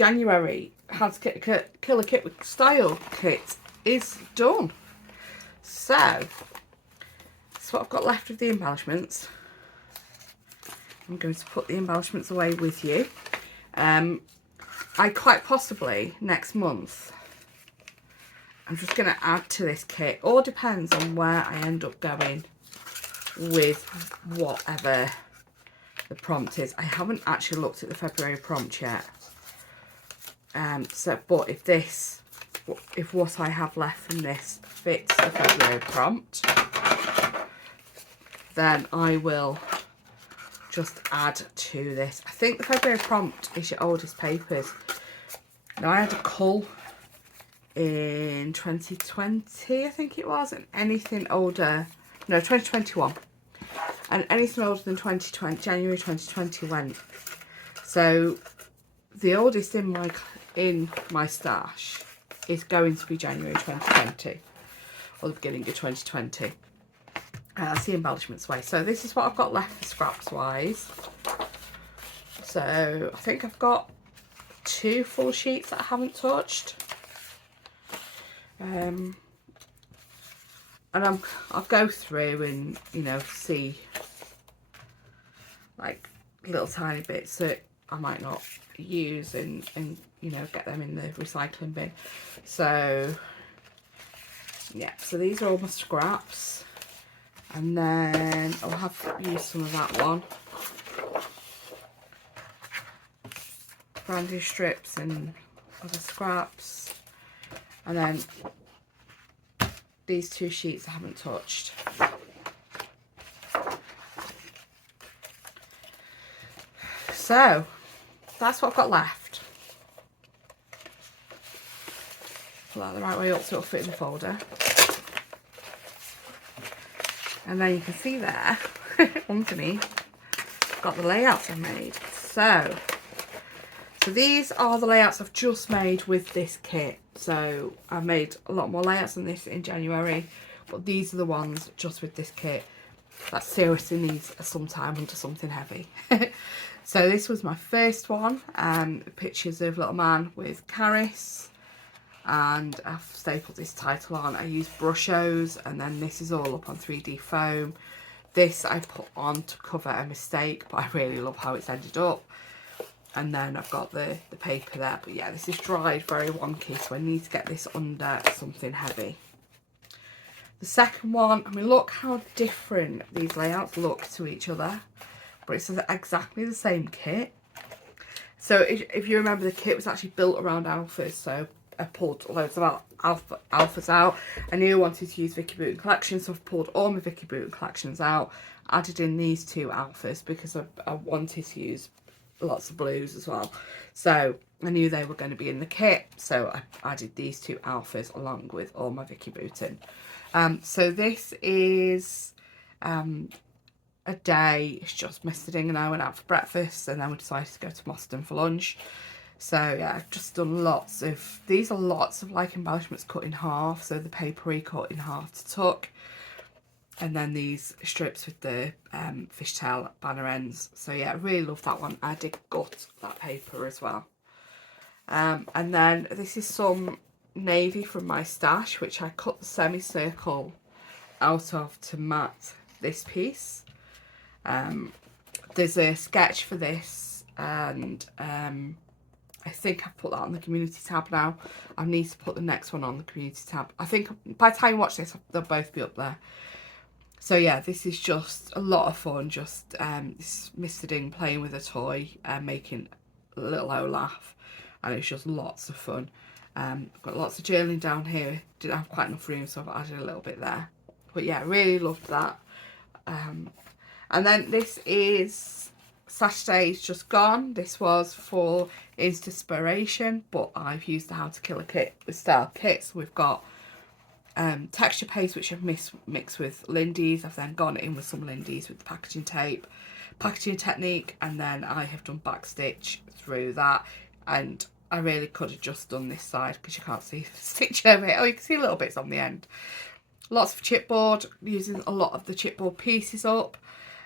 January How to Kill a Kit with Style kit is done. So, that's what I've got left of the embellishments. I'm going to put the embellishments away with you. I quite possibly next month, I'm just going to add to this kit. All depends on where I end up going with whatever the prompt is. I haven't actually looked at the February prompt yet. But if what I have left from this fits the February prompt, then I will just add to this. I think the February prompt is your oldest papers. Now, I had a cull in 2020, I think it was, and anything older, no, 2021, and anything older than 2020, January 2020 went. So the oldest in my stash is going to be January 2020, or the beginning of 2020. That's the embellishments way. So this is what I've got left for scraps wise. So I think I've got 2 full sheets that I haven't touched. And I'll go through and, you know, see like little tiny bits that I might not use and you know, get them in the recycling bin. So yeah, so these are all my scraps, and then I'll have used some of that one. Brandy strips and other scraps, and then these 2 sheets I haven't touched. So that's what I've got left. Put that the right way up so it'll fit in the folder. And then you can see there underneath, I've got the layouts I've made. So these are the layouts I've just made with this kit. So I've made a lot more layouts than this in January, but these are the ones just with this kit that seriously needs some time under something heavy. So this was my first one, pictures of little man with Caris, and I've stapled this title on. I used Brushos, and then this is all up on 3D foam. This I put on to cover a mistake, but I really love how it's ended up. And then I've got the paper there, but yeah, this is dried very wonky, so I need to get this under something heavy. The second one, I mean, look how different these layouts look to each other, but it's exactly the same kit. So if you remember, the kit was actually built around alphas, so I pulled loads of alphas out. I knew I wanted to use Vicky Bouton collections, so I've pulled all my Vicky Bouton collections out, added in these 2 alphas because I wanted to use lots of blues as well. So I knew they were going to be in the kit, so I added these 2 alphas along with all my Vicky Bouton. So this is a day, it's just Mr. Ding and I went out for breakfast, and then we decided to go to Moston for lunch. So yeah, I've just done lots of, these are lots of like embellishments cut in half, so the papery cut in half to tuck, and then these strips with the fishtail banner ends. So yeah, I really love that one. I did gut that paper as well. And then this is some navy from my stash, which I cut the semicircle out of to mat this piece. There's a sketch for this, and I think I've put that on the community tab now. I need to put the next one on the community tab. I think by the time you watch this, they'll both be up there. So yeah, this is just a lot of fun. Just this Mr. Ding playing with a toy and making little O laugh, and it's just lots of fun. I've got lots of journaling down here. Didn't have quite enough room, so I've added a little bit there. But yeah, really loved that. And then this is Saturday's just gone. This was for inspiration, but I've used the How to Kill a Kit with Style kit. So we've got texture paste, which I've mixed with Lindy's. I've then gone in with some Lindy's with the packaging tape, packaging technique, and then I have done backstitch through that. And I really could have just done this side because you can't see the stitch over it. Oh, you can see little bits on the end. Lots of chipboard, using a lot of the chipboard pieces up.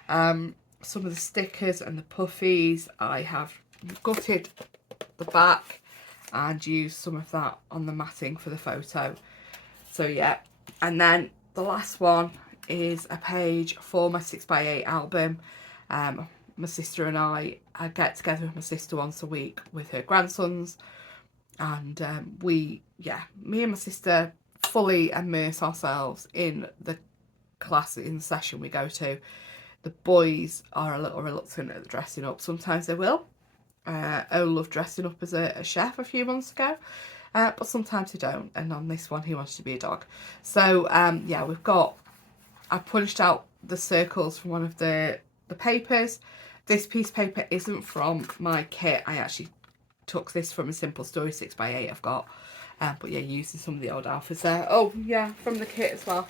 Some of the stickers and the puffies, I have gutted the back and use some of that on the matting for the photo. So yeah, and then the last one is a page for my 6x8 album. My sister and I get together with my sister once a week with her grandsons, and me and my sister fully immerse ourselves in the class, in the session we go to. The boys are a little reluctant at the dressing up. Sometimes they will. Olaf dressing up as a chef a few months ago, but sometimes they don't, and on this one he wanted to be a dog. So yeah, I punched out the circles from one of the papers. This piece of paper isn't from my kit. I actually took this from a Simple Story 6x8 I've got, but yeah, using some of the old alphas there. Oh yeah, from the kit as well.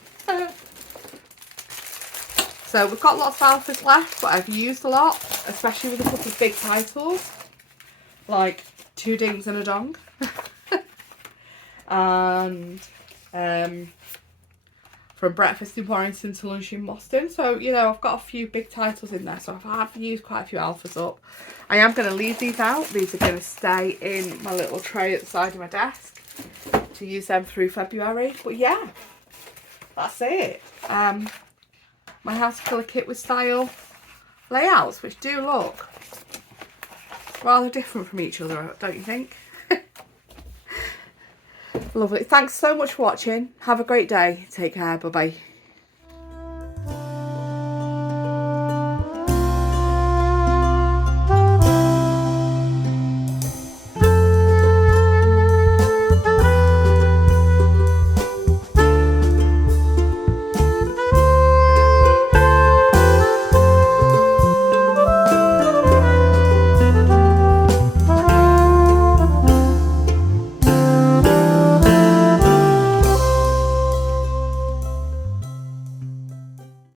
So we've got lots of alphas left, but I've used a lot, especially with a couple of big titles like Two Dings and a Dong and From Breakfast in Warrington to Lunch in Boston. So, you know, I've got a few big titles in there, so I've used quite a few alphas up. I am going to leave these out. These are going to stay in my little tray at the side of my desk to use them through February. But yeah, that's it. My House of Colour kit with style layouts, which do look rather different from each other, don't you think? Lovely. Thanks so much for watching. Have a great day. Take care. Bye bye.